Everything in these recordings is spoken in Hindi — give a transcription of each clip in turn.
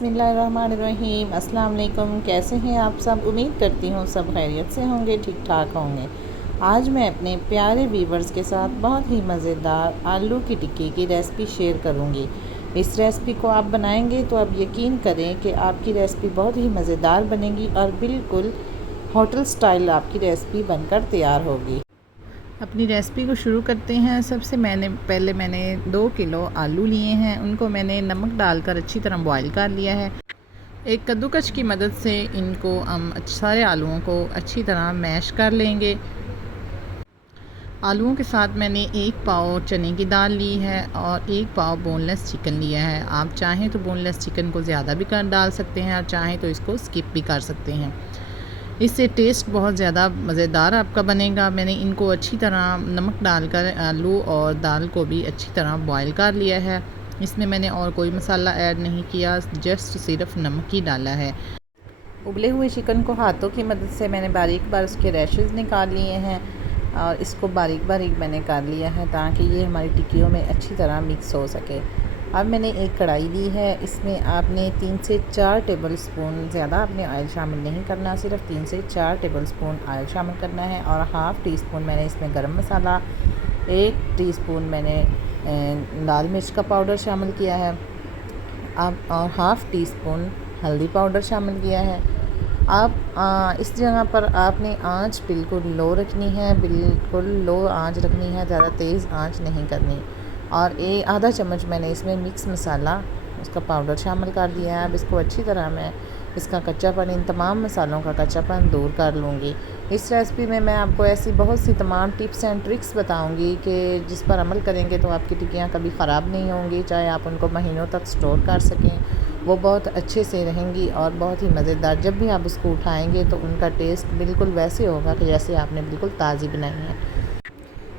बिस्मिल्लाहिर्रहमानिर्रहीम। अस्सलाम वालेकुम। कैसे हैं आप सब? उम्मीद करती हूँ सब खैरियत से होंगे, ठीक ठाक होंगे। आज मैं अपने प्यारे व्यूवर्स के साथ बहुत ही मज़ेदार आलू की टिक्की की रेसिपी शेयर करूँगी। इस रेसिपी को आप बनाएंगे तो आप यकीन करें कि आपकी रेसिपी बहुत ही मज़ेदार बनेगी और बिल्कुल होटल स्टाइल आपकी रेसिपी बनकर तैयार होगी। अपनी रेसिपी को शुरू करते हैं। सबसे पहले मैंने 2 किलो आलू लिए हैं। उनको मैंने नमक डालकर अच्छी तरह बॉईल कर लिया है। एक कद्दूकस की मदद से इनको हम सारे आलूओं को अच्छी तरह मैश कर लेंगे। आलूओं के साथ मैंने 1 पाव चने की दाल ली है और 1 पाव बोनलेस चिकन लिया है। आप चाहें तो बोनलेस चिकन को ज़्यादा भी डाल सकते हैं और चाहें तो इसको स्किप भी कर सकते हैं। इससे टेस्ट बहुत ज़्यादा मज़ेदार आपका बनेगा। मैंने इनको अच्छी तरह नमक डालकर आलू और दाल को भी अच्छी तरह बॉईल कर लिया है। इसमें मैंने और कोई मसाला ऐड नहीं किया, जस्ट सिर्फ नमक ही डाला है। उबले हुए चिकन को हाथों की मदद से मैंने बारीक बार उसके रैशेस निकाल लिए हैं और इसको बारीक बारीक मैंने कर लिया है ताकि ये हमारी टिक्कियों में अच्छी तरह मिक्स हो सके। अब मैंने एक कढ़ाई ली है। इसमें आपने 3 से 4 टेबल स्पून, ज़्यादा आपने ऑयल शामिल नहीं करना, सिर्फ 3 से 4 टेबल स्पून ऑयल शामिल करना है। और हाफ़ टी स्पून मैंने इसमें गरम मसाला, 1 टीस्पून मैंने लाल मिर्च का पाउडर शामिल किया है अब और हाफ़ टी स्पून हल्दी पाउडर शामिल किया है। आप इस जगह पर आपने आंच बिल्कुल लो रखनी है, बिल्कुल लो आंच रखनी है, ज़्यादा तेज़ आंच नहीं करनी। और आधा चम्मच मैंने इसमें मिक्स मसाला उसका पाउडर शामिल कर दिया है। अब इसको अच्छी तरह मैं इसका कच्चापन, इन तमाम मसालों का कच्चापन दूर कर लूँगी। इस रेसिपी में मैं आपको ऐसी बहुत सी तमाम टिप्स एंड ट्रिक्स बताऊँगी कि जिस पर अमल करेंगे तो आपकी टिक्कियाँ कभी ख़राब नहीं होंगी, चाहे आप उनको महीनों तक स्टोर कर सकें, वो बहुत अच्छे से रहेंगी और बहुत ही मज़ेदार। जब भी आप उसको उठाएँगे तो उनका टेस्ट बिल्कुल वैसे होगा कि जैसे आपने बिल्कुल ताज़ी बनाई है।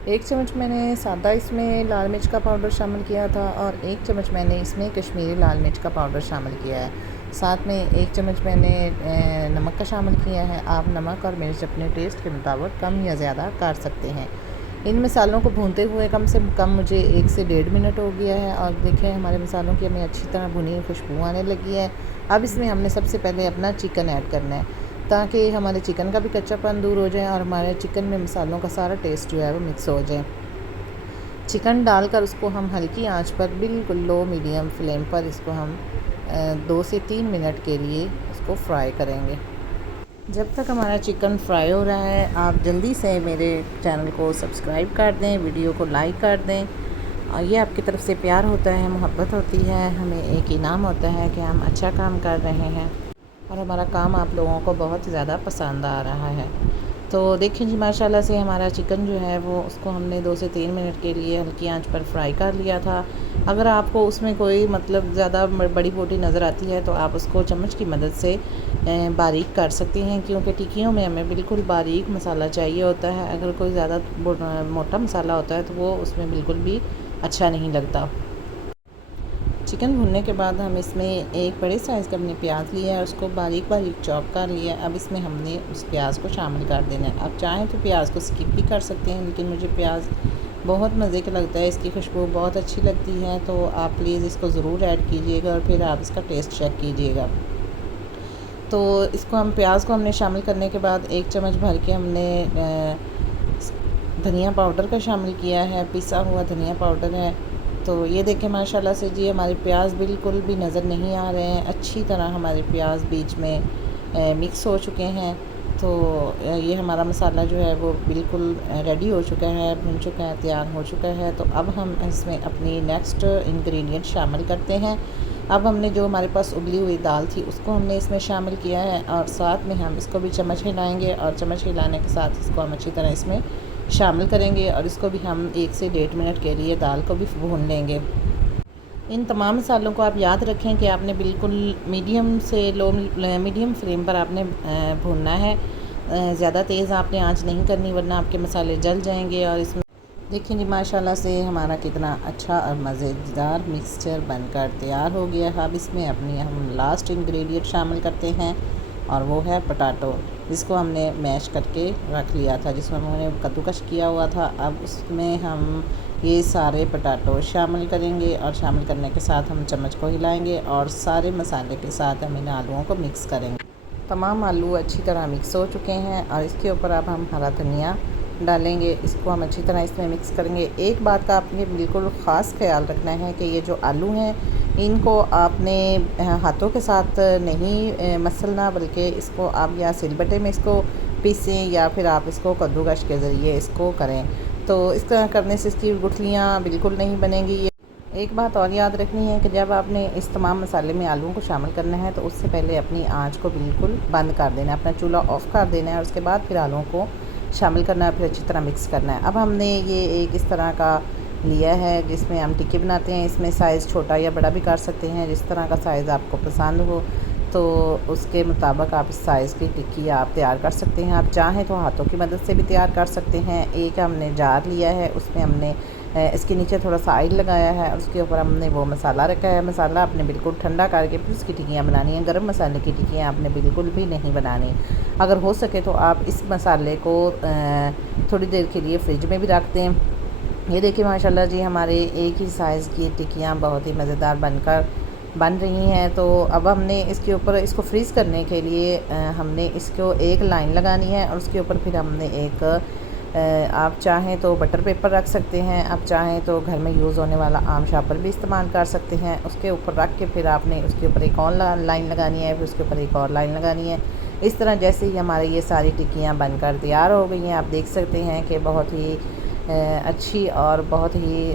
1 चम्मच मैंने सादा इसमें लाल मिर्च का पाउडर शामिल किया था और 1 चम्मच मैंने इसमें कश्मीरी लाल मिर्च का पाउडर शामिल किया है। साथ में 1 चम्मच मैंने नमक का शामिल किया है। आप नमक और मिर्च अपने टेस्ट के मुताबिक कम या ज़्यादा कर सकते हैं। इन मसालों को भूनते हुए कम से कम मुझे 1 से 1.5 मिनट हो गया है और देखें हमारे मसालों की हमें अच्छी तरह भुनी हुई खुशबू आने लगी है। अब इसमें हमने सबसे पहले अपना चिकन ऐड करना है ताकि हमारे चिकन का भी कच्चापन दूर हो जाए और हमारे चिकन में मसालों का सारा टेस्ट जो है वो मिक्स हो जाए। चिकन डालकर उसको हम हल्की आंच पर बिल्कुल लो मीडियम फ्लेम पर इसको हम 2 से 3 मिनट के लिए इसको फ्राई करेंगे। जब तक हमारा चिकन फ्राई हो रहा है आप जल्दी से मेरे चैनल को सब्सक्राइब कर दें, वीडियो को लाइक कर दें। और ये आपकी तरफ से प्यार होता है, मोहब्बत होती है, हमें एक इनाम होता है कि हम अच्छा काम कर रहे हैं और हमारा काम आप लोगों को बहुत ज़्यादा पसंद आ रहा है। तो देखिए जी, माशाल्लाह से हमारा चिकन जो है वो उसको हमने 2 से 3 मिनट के लिए हल्की आंच पर फ्राई कर लिया था। अगर आपको उसमें कोई मतलब ज़्यादा बड़ी बोटी नज़र आती है तो आप उसको चम्मच की मदद से बारीक कर सकती हैं, क्योंकि टिक्कियों में हमें बिल्कुल बारीक मसाला चाहिए होता है। अगर कोई ज़्यादा मोटा मसाला होता है तो वो उसमें बिल्कुल भी अच्छा नहीं लगता। चिकन भुनने के बाद हम इसमें एक बड़े साइज़ का हमने प्याज लिया है, उसको बारीक बारीक चॉप कर लिया है। अब इसमें हमने उस प्याज को शामिल कर देना है। आप चाहें तो प्याज को स्किप भी कर सकते हैं, लेकिन मुझे प्याज बहुत मज़े का लगता है, इसकी खुशबू बहुत अच्छी लगती है, तो आप प्लीज़ इसको ज़रूर ऐड कीजिएगा और फिर आप इसका टेस्ट चेक कीजिएगा। तो इसको हम प्याज को हमने शामिल करने के बाद 1 चम्मच भर के हमने धनिया पाउडर का शामिल किया है, पिसा हुआ धनिया पाउडर है। तो ये देखें माशाल्लाह से जी हमारे प्याज बिल्कुल भी नज़र नहीं आ रहे हैं, अच्छी तरह हमारे प्याज बीच में मिक्स हो चुके हैं। तो ये हमारा मसाला जो है वो बिल्कुल रेडी हो चुका है, भुन चुका है, तैयार हो चुका है। तो अब हम इसमें अपनी नेक्स्ट इंग्रेडिएंट शामिल करते हैं। अब हमने जो हमारे पास उबली हुई दाल थी उसको हमने इसमें शामिल किया है और साथ में हम इसको भी चम्मच हिलाएंगे और चम्मच हिलाने के साथ इसको हम अच्छी तरह इसमें शामिल करेंगे और इसको भी हम 1 से 1.5 मिनट के लिए दाल को भी भून लेंगे। इन तमाम मसालों को आप याद रखें कि आपने बिल्कुल मीडियम से लो मीडियम फ्लेम पर आपने भूनना है। ज़्यादा तेज़ आपने आंच नहीं करनी वरना आपके मसाले जल जाएंगे। और इसमें देखिए जी माशाल्लाह से हमारा कितना अच्छा और मज़ेदार मिक्सचर बनकर तैयार हो गया है। अब इसमें अपनी हम लास्ट इंग्रेडिएंट शामिल करते हैं और वो है पोटैटो। जिसको हमने मैश करके रख लिया था, जिसमें हमने कद्दूकश किया हुआ था। अब उसमें हम ये सारे पोटैटो शामिल करेंगे और शामिल करने के साथ हम चम्मच को हिलाएंगे और सारे मसाले के साथ हम इन आलूओं को मिक्स करेंगे। तमाम आलू अच्छी तरह मिक्स हो चुके हैं और इसके ऊपर अब हम हरा धनिया डालेंगे। इसको हम अच्छी तरह इसमें मिक्स करेंगे। एक बात का आपने बिल्कुल ख़ास ख्याल रखना है कि ये जो आलू हैं इनको आपने हाथों के साथ नहीं मसलना, बल्कि इसको आप या सिलबट्टे में इसको पीसें या फिर आप इसको कद्दूकश के ज़रिए इसको करें। तो इस तरह करने से इसकी गुठलियाँ बिल्कुल नहीं बनेंगी। एक बात और याद रखनी है कि जब आपने इस तमाम मसाले में आलूओं को शामिल करना है तो उससे पहले अपनी आंच को बिल्कुल बंद कर देना है, अपना चूल्हा ऑफ़ कर देना है और उसके बाद फिर आलूओं को शामिल करना है, फिर अच्छी तरह मिक्स करना है। अब हमने ये एक इस तरह का लिया है जिसमें हम टिक्की बनाते हैं। इसमें साइज़ छोटा या बड़ा भी कर सकते हैं, जिस तरह का साइज़ आपको पसंद हो तो उसके मुताबिक आप इस साइज़ की टिक्की आप तैयार कर सकते हैं। आप चाहें तो हाथों की मदद से भी तैयार कर सकते हैं। एक हमने जार लिया है, उसमें हमने इसके नीचे थोड़ा सा ऑयल लगाया है और उसके ऊपर हमने वो मसाला रखा है। मसाला आपने बिल्कुल ठंडा करके फिर उसकी टिक्कियाँ बनानी है। गरम मसाले की टिक्कियाँ आपने बिल्कुल भी नहीं बनानी। अगर हो सके तो आप इस मसाले को थोड़ी देर के लिए फ्रिज में भी रख दें। ये देखिए माशाल्लाह जी, हमारे एक ही साइज़ की टिक्कियाँ बहुत ही मज़ेदार बन रही हैं। तो अब हमने इसके ऊपर इसको फ्रीज़ करने के लिए हमने इसको एक लाइन लगानी है और उसके ऊपर फिर हमने एक आप चाहें तो बटर पेपर रख सकते हैं, आप चाहें तो घर में यूज़ होने वाला आम शापर भी इस्तेमाल कर सकते हैं। उसके ऊपर रख के फिर आपने उसके ऊपर एक और लाइन लगानी है, फिर उसके ऊपर एक और लाइन लगानी है। इस तरह जैसे ही हमारे ये सारी टिक्कियाँ बनकर तैयार हो गई हैं, आप देख सकते हैं कि बहुत ही अच्छी और बहुत ही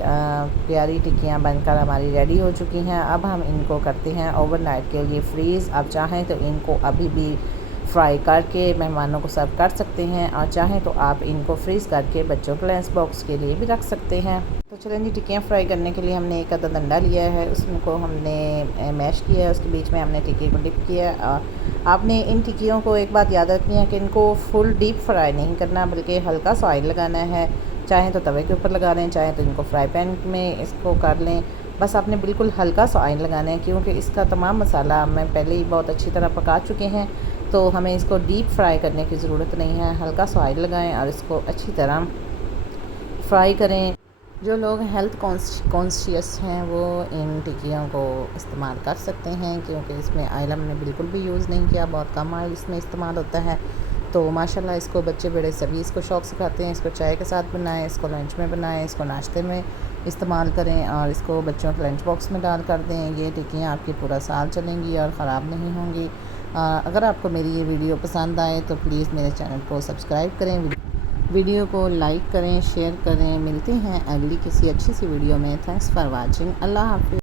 प्यारी टिक्कियाँ बनकर हमारी रेडी हो चुकी हैं। अब हम इनको करते हैं ओवरनाइट के लिए फ्रीज़। आप चाहें तो इनको अभी भी फ्राई करके मेहमानों को सर्व कर सकते हैं और चाहें तो आप इनको फ्रीज़ करके बच्चों के लंच बॉक्स के लिए भी रख सकते हैं। तो चलें जी, टिक्कियाँ फ्राई करने के लिए हमने एक आधा डंडा लिया है, उसको हमने मैश किया है, उसके बीच में हमने टिक्की को डिप किया है। और आपने इन टिक्कियों को एक बात याद रखनी है कि इनको फुल डीप फ्राई नहीं करना, बल्कि हल्का सा ऑयल लगाना है। चाहें तो तवे के ऊपर लगा लें, चाहें तो इनको फ्राई पैन में इसको कर लें। बस आपने बिल्कुल हल्का सा ऑयल लगाना है, क्योंकि इसका तमाम मसाला मैं पहले ही बहुत अच्छी तरह पका चुके हैं, तो हमें इसको डीप फ्राई करने की ज़रूरत नहीं है। हल्का सा ऑयल लगाएं और इसको अच्छी तरह फ्राई करें। जो लोग हेल्थ कॉन्शियस हैं वो इन टिक्कियों को इस्तेमाल कर सकते हैं, क्योंकि इसमें ऑयल हमने बिल्कुल भी यूज़ नहीं किया, बहुत कम ऑयल इसमें इस्तेमाल होता है। तो माशाल्लाह इसको बच्चे बड़े सभी इसको शौक़ से खाते हैं। इसको चाय के साथ बनाएं, इसको लंच में बनाएं, इसको नाश्ते में इस्तेमाल करें और इसको बच्चों के लंच बॉक्स में डाल कर दें। ये टिक्कियाँ आपकी पूरा साल चलेंगी और ख़राब नहीं होंगी। अगर आपको मेरी ये वीडियो पसंद आए तो प्लीज़ मेरे चैनल को सब्सक्राइब करें, वीडियो को लाइक करें, शेयर करें। मिलते हैं अगली किसी अच्छी सी वीडियो में। Thanks for watching. अल्लाह हाफ़िज़।